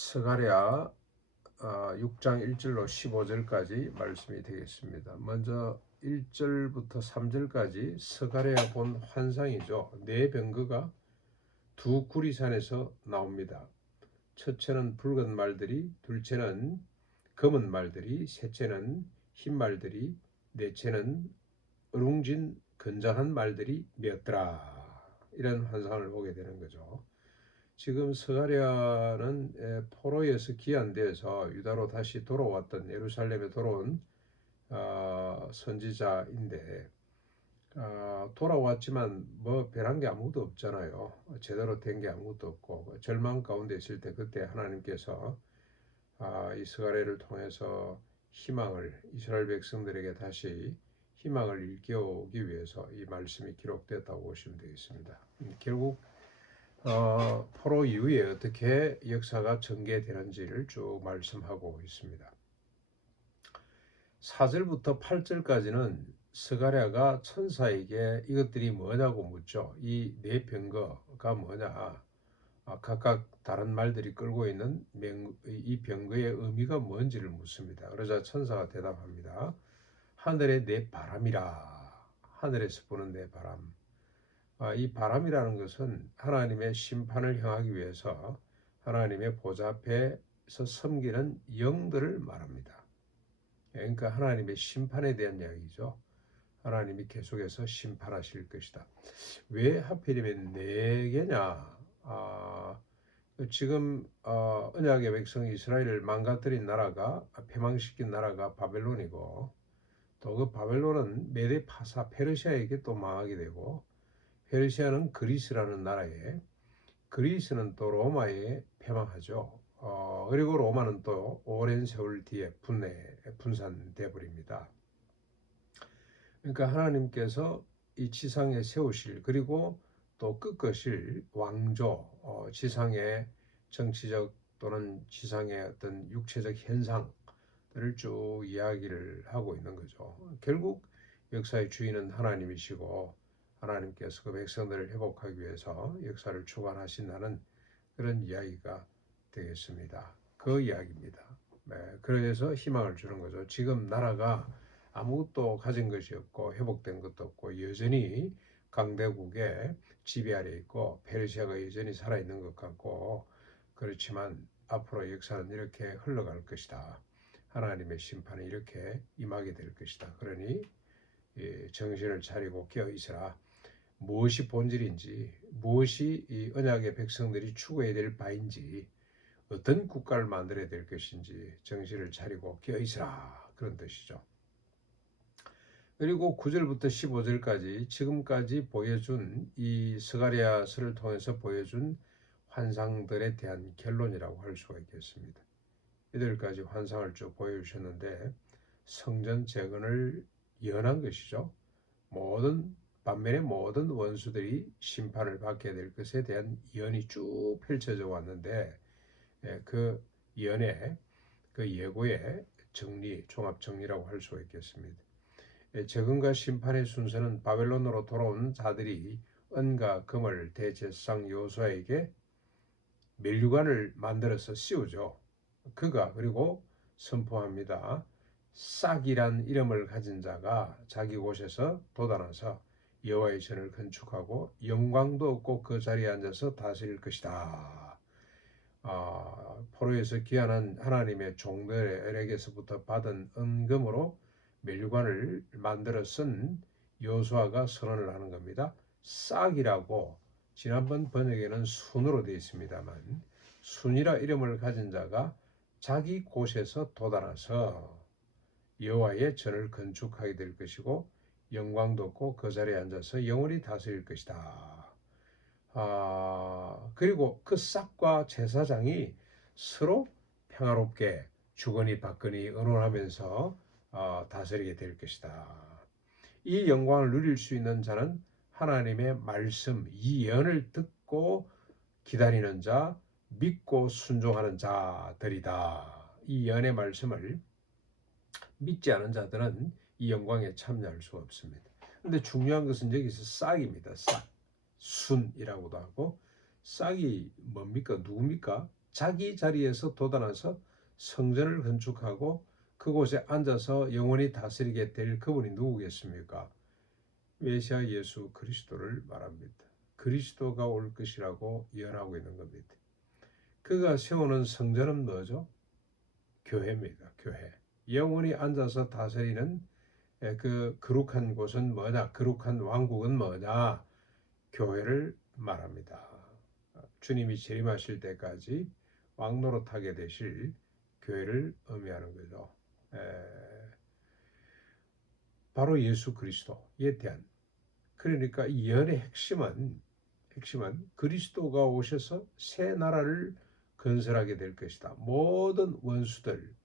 스가랴 6장 1절로 15절까지 말씀이 되겠습니다. 먼저 1절부터 3절까지 스가랴 본 환상이죠. 네 병거가 두 구리산에서 나옵니다. 첫째는 붉은 말들이, 둘째는 검은 말들이, 셋째는 흰 말들이, 넷째는 어룽진 건장한 말들이 메었더라. 이런 환상을 보게 되는 거죠. 지금 스가랴는 포로에서 귀환돼서 유다로 다시 돌아왔던, 예루살렘에 돌아온 선지자인데, 돌아왔지만 뭐 별한 게 아무것도 없잖아요. 제대로 된 게 아무것도 없고 절망 가운데 있을 때, 그때 하나님께서 이 스가랴를 통해서 희망을, 이스라엘 백성들에게 다시 희망을 일깨우기 위해서 이 말씀이 기록됐다고 보시면 되겠습니다. 결국 포로 이후에 어떻게 역사가 전개되는지를 쭉 말씀하고 있습니다. 4절부터 8절까지는 스가랴가 천사에게 이것들이 뭐냐고 묻죠. 이 네 병거가 뭐냐, 각각 다른 말들이 끌고 있는 이 병거의 의미가 뭔지를 묻습니다. 그러자 천사가 대답합니다. 하늘의 네 바람이라. 하늘에서 부는 네 바람. 이 바람이라는 것은 하나님의 심판을 향하기 위해서 하나님의 보좌 앞에서 섬기는 영들을 말합니다. 그러니까 하나님의 심판에 대한 이야기죠. 하나님이 계속해서 심판하실 것이다. 왜 하필이면 네 개냐? 지금 언약의 백성 이스라엘을 망가뜨린 나라가, 패망시킨 나라가 바벨론이고, 또 그 바벨론은 메데 파사 페르시아에게 또 망하게 되고, 페르시아는 그리스라는 나라에, 그리스는 또 로마에 패망하죠. 그리고 로마는 또 오랜 세월 뒤에 분산돼 버립니다. 그러니까 하나님께서 이 지상에 세우실, 그리고 또 꺾으실 왕조, 지상의 정치적 또는 지상의 어떤 육체적 현상들을 쭉 이야기를 하고 있는 거죠. 결국 역사의 주인은 하나님이시고, 하나님께서 그 백성들을 회복하기 위해서 역사를 주관하신다는 그런 이야기가 되겠습니다. 그 이야기입니다. 네, 그래서 희망을 주는 거죠. 지금 나라가 아무것도 가진 것이 없고 회복된 것도 없고 여전히 강대국의 지배 아래 있고 페르시아가 여전히 살아있는 것 같고, 그렇지만 앞으로 역사는 이렇게 흘러갈 것이다. 하나님의 심판이 이렇게 임하게 될 것이다. 그러니 정신을 차리고 깨어있으라. 무엇이 본질인지, 무엇이 이 언약의 백성들이 추구해야 될 바인지, 어떤 국가를 만들어야 될 것인지 정신을 차리고 깨어있으라, 그런 뜻이죠. 그리고 9절부터 15절까지 지금까지 보여준 이 스가랴서를 통해서 보여준 환상들에 대한 결론이라고 할 수가 있겠습니다. 이들까지 환상을 쭉 보여주셨는데 성전 재건을 예언한 것이죠. 반면에 모든 원수들이 심판을 받게 될 것에 대한 예언이 쭉 펼쳐져 왔는데, 그 예언의, 그 예고의 정리, 종합 정리라고 할 수 있겠습니다. 재건과 심판의 순서는 바벨론으로 돌아온 자들이 은과 금을 대제사장 여호수아에게 멸류관을 만들어서 씌우죠. 그가 그리고 선포합니다. 싹이란 이름을 가진 자가 자기 곳에서 돋아나서 여호와의 전을 건축하고 영광도 없고 그 자리에 앉아서 다스릴 것이다. 포로에서 귀환한 하나님의 종들에게서부터 받은 은금으로 멸류관을 만들어 쓴 여호수아가 선언을 하는 겁니다. 싹이라고 지난번 번역에는 순으로 되어 있습니다만, 순이라 이름을 가진 자가 자기 곳에서 돋아나서 여호와의 전을 건축하게 될 것이고 영광도 없고 그 자리에 앉아서 영원히 다스릴 것이다. 그리고 그 싹과 제사장이 서로 평화롭게 주거니 받거니 의논하면서 다스리게 될 것이다. 이 영광을 누릴 수 있는 자는 하나님의 말씀, 이 예언을 듣고 기다리는 자, 믿고 순종하는 자들이다. 이 예언의 말씀을 믿지 않은 자들은 이 영광에 참여할 수 없습니다. 그런데 중요한 것은 여기서 싹입니다. 싹. 순이라고도 하고, 싹이 뭡니까? 누굽니까? 자기 자리에서 돋아나서 성전을 건축하고 그곳에 앉아서 영원히 다스리게 될 그분이 누구겠습니까? 메시아 예수 그리스도를 말합니다. 그리스도가 올 것이라고 예언하고 있는 겁니다. 그가 세우는 성전은 뭐죠? 교회입니다. 교회. 영원히 앉아서 다스리는 그 거룩한 곳은 뭐냐? 거룩한 왕국은 뭐냐? 교회를 말합니다. 주님이 재림하실 때까지 왕노릇하게 되실 교회를 의미하는 거죠. 바로 예수 그리스도에 대한, 그러니까 이 예언의 핵심은 그리스도가 오셔서 새 나라를 건설하게 될 것이다. 모든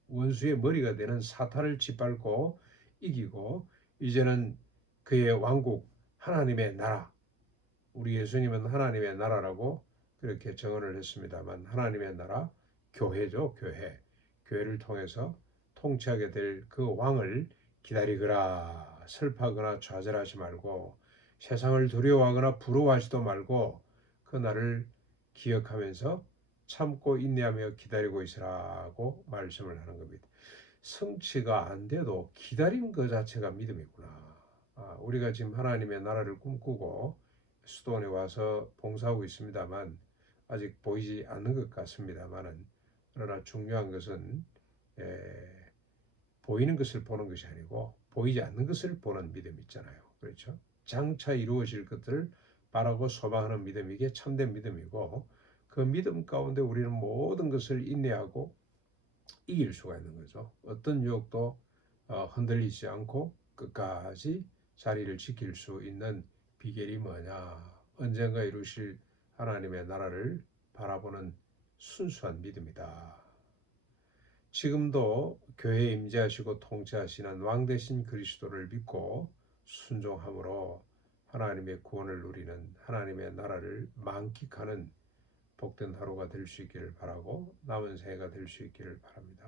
원수의 머리가 되는 사탄을 짓밟고 이기고 이제는 그의 왕국, 하나님의 나라, 우리 예수님은 하나님의 나라라고 그렇게 정언을 했습니다만, 하나님의 나라, 교회죠. 교회를 통해서 통치하게 될 그 왕을 기다리거라. 슬퍼하거나 좌절하지 말고 세상을 두려워하거나 부러워하지도 말고 그 날을 기억하면서 참고 인내하며 기다리고 있으라고 말씀을 하는 겁니다. 성취가 안 돼도 기다린 그 자체가 믿음이구나. 우리가 지금 하나님의 나라를 꿈꾸고 수도원에 와서 봉사하고 있습니다만 아직 보이지 않는 것 같습니다만은, 그러나 중요한 것은 보이는 것을 보는 것이 아니고 보이지 않는 것을 보는 믿음 있잖아요. 그렇죠? 장차 이루어질 것들을 바라고 소망하는 믿음이 이게 참된 믿음이고, 그 믿음 가운데 우리는 모든 것을 인내하고 이길 수가 있는 거죠. 어떤 유혹도 흔들리지 않고 끝까지 자리를 지킬 수 있는 비결이 뭐냐? 언젠가 이루실 하나님의 나라를 바라보는 순수한 믿음이다. 지금도 교회에 임재하시고 통치하시는 왕 되신 그리스도를 믿고 순종함으로 하나님의 구원을 누리는, 하나님의 나라를 만끽하는 복된 하루가 될 수 있기를 바라고 남은 새해가 될 수 있기를 바랍니다.